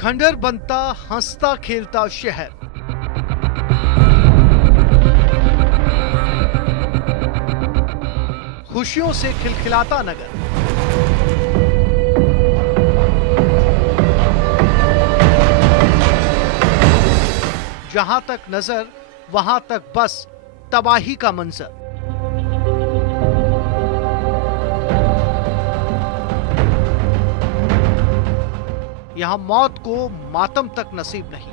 खंडहर बनता हंसता खेलता शहर। खुशियों से खिलखिलाता नगर। जहां तक नजर वहां तक बस तबाही का मंजर। यहां मौत को मातम तक नसीब नहीं।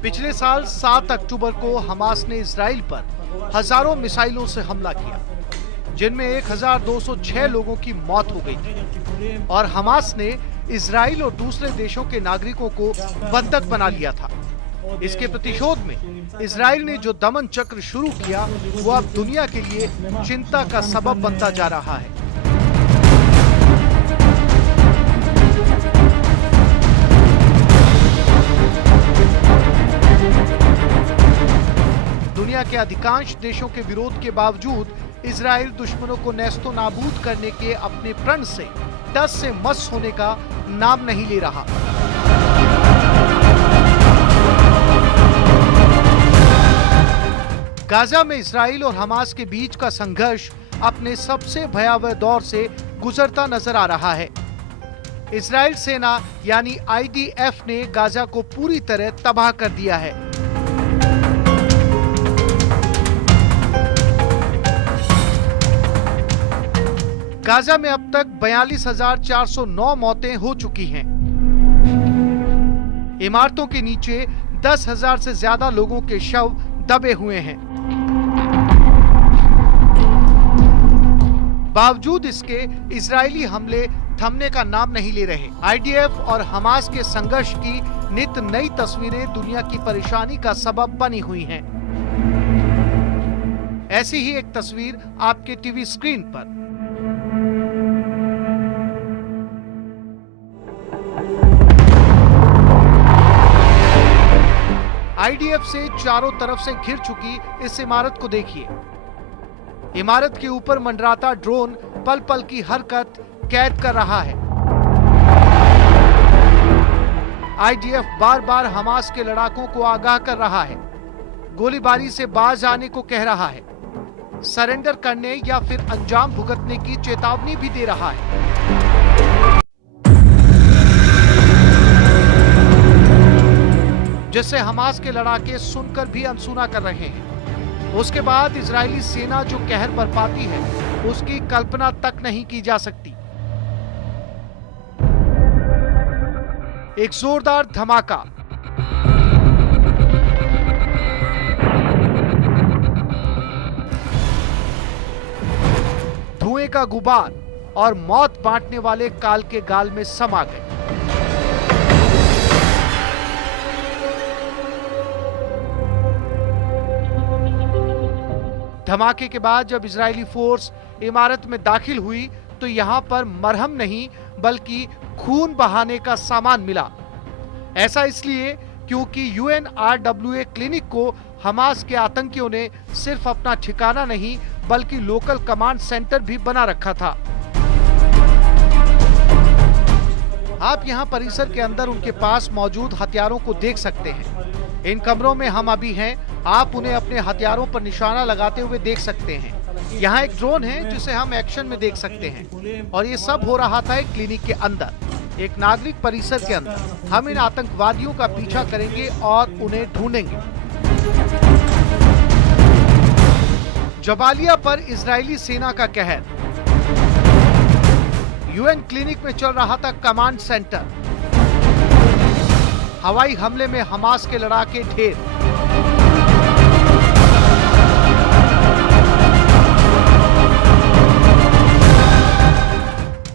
पिछले साल 7 अक्टूबर को हमास ने इजराइल पर हजारों मिसाइलों से हमला किया, जिनमें 1206 लोगों की मौत हो गई थी और हमास ने इजराइल और दूसरे देशों के नागरिकों को बंधक बना लिया था। इसके प्रतिशोध में इजराइल ने जो दमन चक्र शुरू किया वो अब दुनिया के लिए चिंता का सबब बनता जा रहा है। दुनिया के अधिकांश देशों के विरोध के बावजूद इजराइल दुश्मनों को नेस्तो नाबूद करने के अपने प्रण से टस से मस होने का नाम नहीं ले रहा। गाजा में इजराइल और हमास के बीच का संघर्ष अपने सबसे भयावह दौर से गुजरता नजर आ रहा है। इजराइल सेना यानी IDF ने गाजा को पूरी तरह तबाह कर दिया है। गाजा में अब तक 42,409 मौतें हो चुकी हैं। इमारतों के नीचे 10,000 से ज्यादा लोगों के शव दबे हुए हैं। बावजूद इसके इजरायली हमले थमने का नाम नहीं ले रहे। IDF और हमास के संघर्ष की नित नई तस्वीरें दुनिया की परेशानी का सबब बनी हुई हैं। ऐसी ही एक तस्वीर आपके टीवी स्क्रीन पर। IDF से चारों तरफ से घिर चुकी इस इमारत को देखिए। इमारत के ऊपर मंडराता ड्रोन पल पल की हरकत कैद कर रहा है। IDF बार बार हमास के लड़ाकों को आगाह कर रहा है, गोलीबारी से बाज आने को कह रहा है, सरेंडर करने या फिर अंजाम भुगतने की चेतावनी भी दे रहा है। जिससे हमास के लड़ाके सुनकर भी अनसुना कर रहे हैं। उसके बाद इजरायली सेना जो कहर बरपाती है उसकी कल्पना तक नहीं की जा सकती। एक जोरदार धमाका, धुएं का गुबार और मौत बांटने वाले काल के गाल में समा गए। धमाके के बाद जब इजरायली फोर्स इमारत में दाखिल हुई तो यहां पर मरहम नहीं बल्कि खून बहाने का सामान मिला। ऐसा इसलिए क्योंकि UNRWA क्लिनिक को हमास के आतंकियों ने सिर्फ अपना ठिकाना नहीं बल्कि लोकल कमांड सेंटर भी बना रखा था। आप यहां परिसर के अंदर उनके पास मौजूद हथियारों को देख सकते हैं। इन कमरों में हम अभी हैं, आप उन्हें अपने हथियारों पर निशाना लगाते हुए देख सकते हैं। यहाँ एक ड्रोन है जिसे हम एक्शन में देख सकते हैं और ये सब हो रहा था एक क्लिनिक के अंदर, एक नागरिक परिसर के अंदर। हम इन आतंकवादियों का पीछा करेंगे और उन्हें ढूंढेंगे। जबालिया पर इजरायली सेना का कहर। UN क्लिनिक में चल रहा था कमांड सेंटर। हवाई हमले में हमास के लड़ाके ढेर।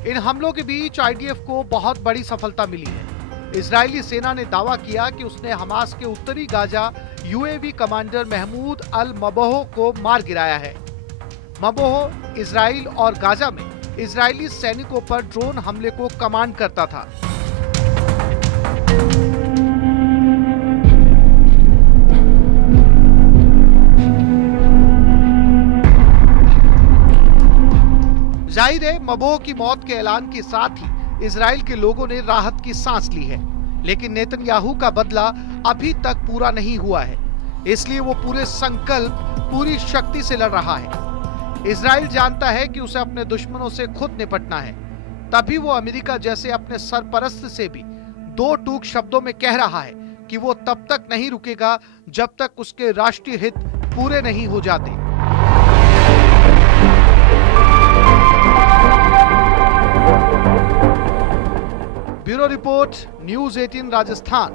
इन हमलों के बीच IDF को बहुत बड़ी सफलता मिली है। इजरायली सेना ने दावा किया कि उसने हमास के उत्तरी गाजा UAV कमांडर महमूद अल मबोह को मार गिराया है। मबोह इजराइल और गाजा में इजरायली सैनिकों पर ड्रोन हमले को कमांड करता था। जाहिर है मबोह की मौत के ऐलान के साथ ही इजराइल के लोगों ने राहत की सांस ली है, लेकिन नेतन्याहू का बदला अभी तक पूरा नहीं हुआ है, इसलिए वो पूरे संकल्प, पूरी शक्ति से लड़ रहा है। इजराइल जानता है कि उसे अपने दुश्मनों से खुद निपटना है, तभी वो अमेरिका जैसे अपने सरपरस्त से भी दो टूक शब्दों में कह रहा है कि वो तब तक नहीं रुकेगा जब तक उसके राष्ट्रीय हित पूरे नहीं हो जाते। Bureau report, news 18 Rajasthan.